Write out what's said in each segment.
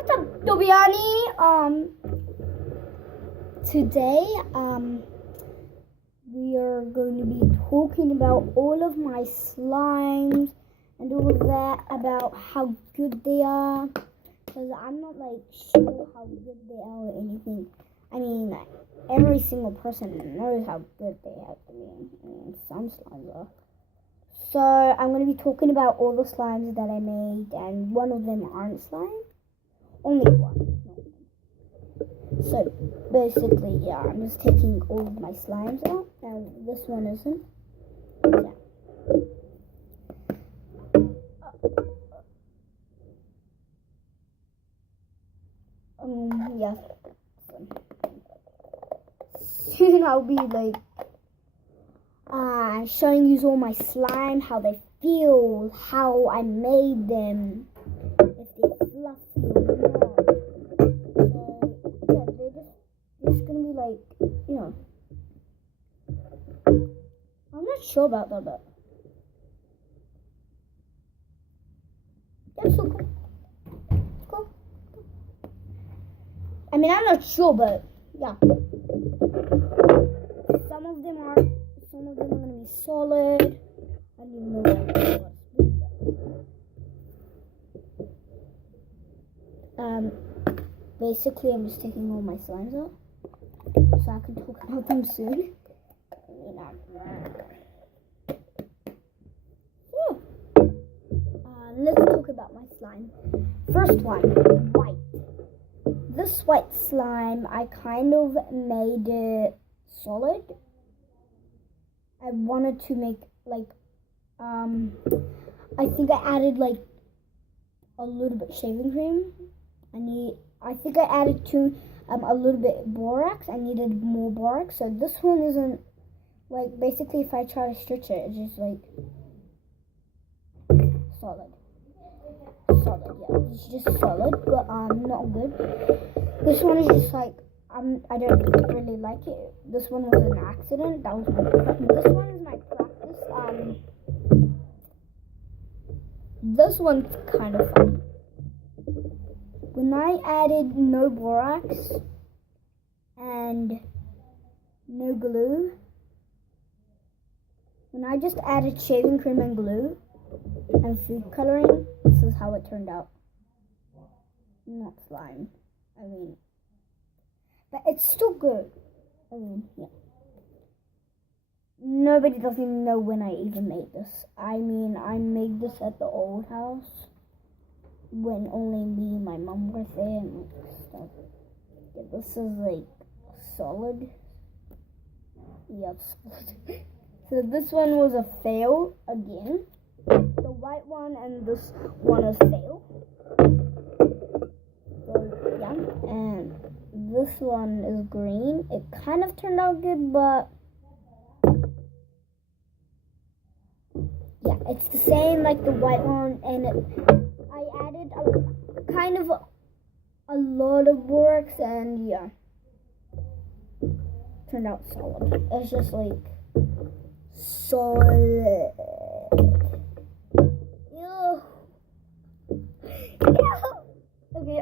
What's up, Dobiani? Today, we are going to be talking about all of my slimes and all of that, about how good they are, because I'm not, sure how good they are or anything. I mean, every single person knows how good they have to be. I mean, some slimes are. So, I'm going to be talking about all the slimes that I made, and one of them aren't slime. Only one. So, basically, yeah, I'm just taking all of my slimes out, and this one isn't. Yeah. Yeah. Soon I'll be, showing you all my slime, how they feel, how I made them, if they're fluffy or not. So, yeah, they're just gonna be I'm not sure about that, but that's so cool. Cool. I mean, I'm not sure, but yeah. Some of them are gonna be solid. I don't even know what. Basically, I'm just taking all my slimes out so I can talk about them soon. Let's talk about my slime. First one, white. This white slime, I kind of made it solid. I wanted to make I think I added a little bit shaving cream. I think I added a little bit borax. I needed more borax. So this one isn't basically if I try to stretch it, it's just solid. Solid, yeah. It's just solid, but not good. This one is just I don't really like it. This one was an accident. That was this one is my practice. This one's kind of fun. When I added no borax and no glue, when I just added shaving cream and glue and food coloring, this is how it turned out. Not slime. But it's still good. Yeah. Nobody doesn't even know when I even made this. I made this at the old house when only me and my mom were there and stuff. Yeah, this is solid. Yep. So this one was a fail again. The white one and this one is fail. So yeah, and this one is green. It kind of turned out good, but yeah, it's the same like the white one, and I added a lot of borax, and yeah, turned out solid. It's just solid. Ew. Okay,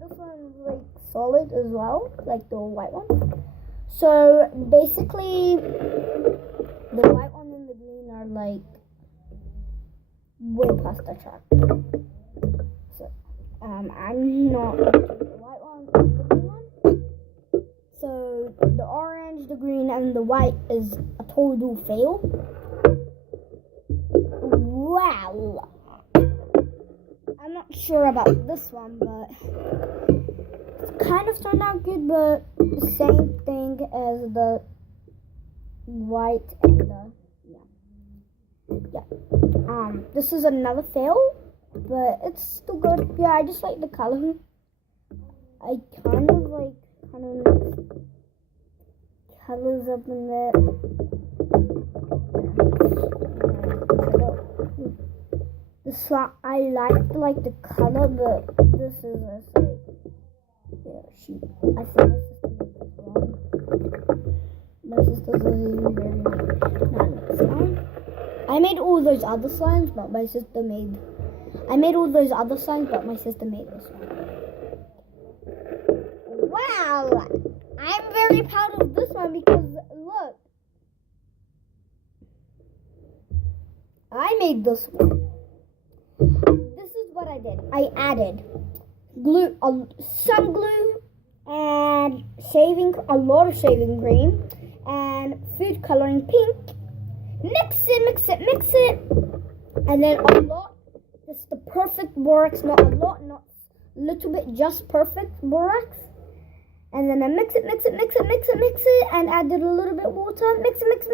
this one's solid as well, like the white one. So basically, the white one and the green are way past the track. So I'm not the white one, the green one. So the orange, the green, and the white is a total fail. Wow. I'm not sure about this one, but it's kind of turned out good, but the same thing as the white and the this is another fail, but it's still good. Yeah, I just like the color. I kind of mix colors up in there. I like the color, but this is I think my sister made this wrong. My sister doesn't really not slime. I made all those other slimes, but my sister made. I made all those other slimes, but my sister made this one. Wow! I'm very proud of this one because look. I made this one. This is what I did. I added glue, some glue, and a lot of shaving cream, and food coloring pink. Mix it, and then a lot. Just the perfect borax, not a lot, not a little bit, just perfect borax. And then I mix it, and added a little bit of water. Mix, and mix.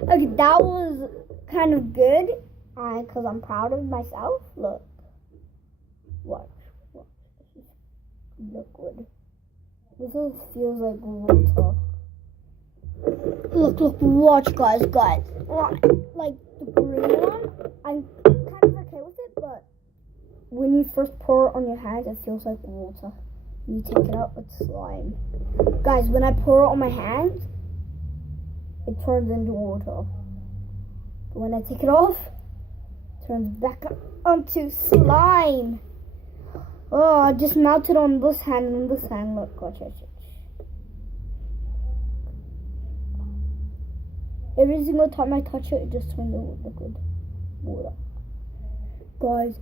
Okay, that was kind of good, because I'm proud of myself. Look, watch, this is liquid. This feels like water. Look, watch, guys. Like the green one, I'm kind of okay with it, but when you first pour it on your hands, it feels like water. When you take it out, it's slime. Guys, when I pour it on my hands, it turns into water. But when I take it off, it turns back onto slime. Oh, I just melted on this hand and this hand. Look, watch. Every single time I touch it, it just turns into liquid water. Guys,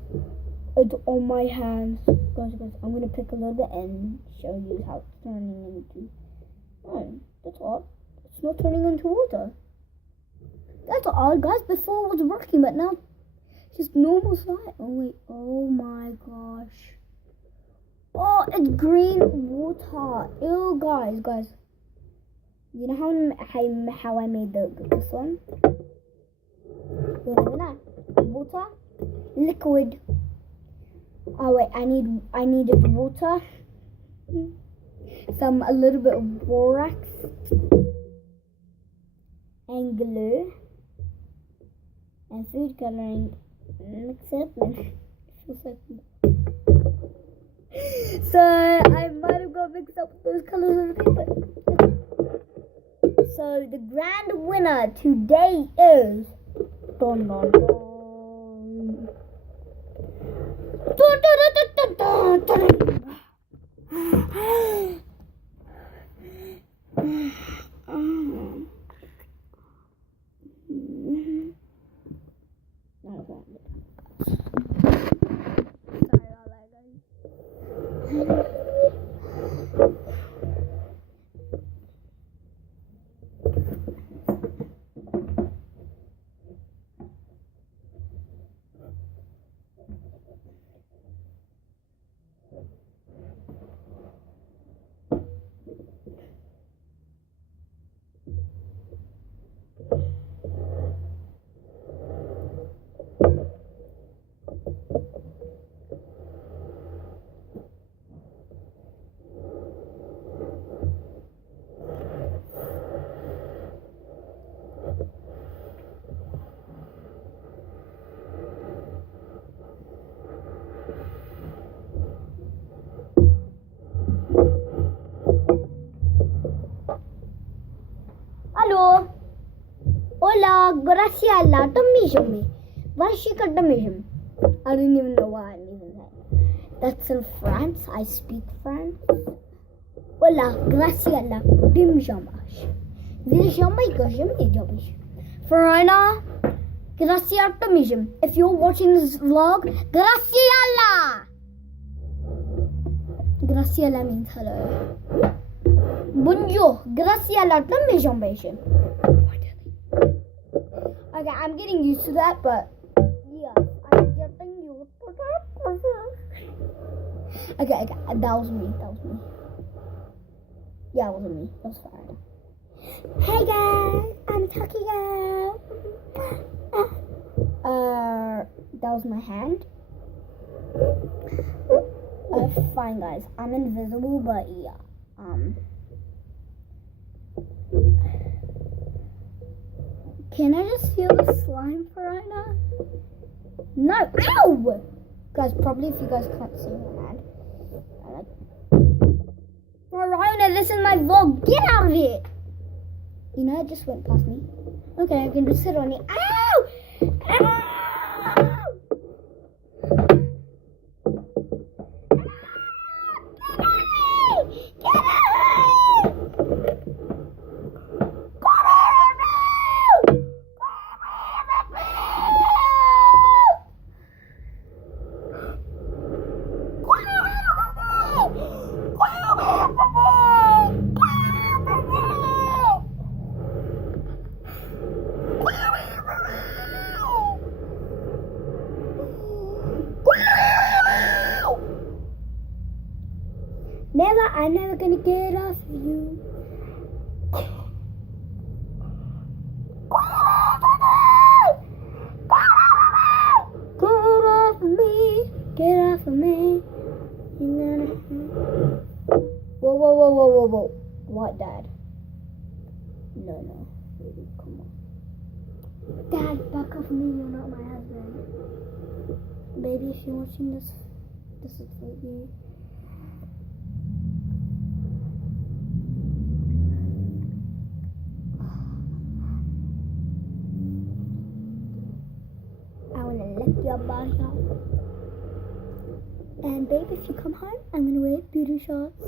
it's on my hands. Guys, I'm going to pick a little bit and show you how it's turning into. Oh, that's odd. It's not turning into water. That's odd, guys. Before it was working, but now it's just normal slime. Oh, wait. Oh, my gosh. Oh, it's green water. Ew, guys. You know how I made this one? Water, liquid. Oh wait, I needed water, a little bit of borax, and glue, and food coloring. Mix it up. So I might have got mixed up with those colors of the paper. So the grand winner today is dun, dun, dun. Dun, dun, dun, dun, dun, Hello. Hola, gracias, Tomishumi. Vashika Tomishum. I don't even know why I'm even that. That's in France. I speak French. Hola, gracias, Tomishamash. For right now, gracias, Tomishum. If you're watching this vlog, gracias. Gracias means hello. Bonjour, gracias la Tomisham. Okay, I'm getting used to that, but yeah, I'm getting used to that. Okay, that was me. Yeah, it wasn't me. That was fine. Hey guys, I'm Taki Girl. That was my hand. Fine guys, I'm invisible, but yeah, can I just feel the slime for right now? No, ow! Guys, probably if you guys can't see my hand. Rhino, this is my vlog, get out of here! You know, it just went past me. Okay, I can just sit on it. Ow! Ow! Never, I'm never gonna get off of you. Get off of me, get off of me. You're gonna. Whoa. What, Dad? No. Baby, come on. Dad, back off me, you're not my husband. Baby, if you're watching this is for you. I wanna lick your body out. And babe, if you come home, I'm gonna wear booty shorts.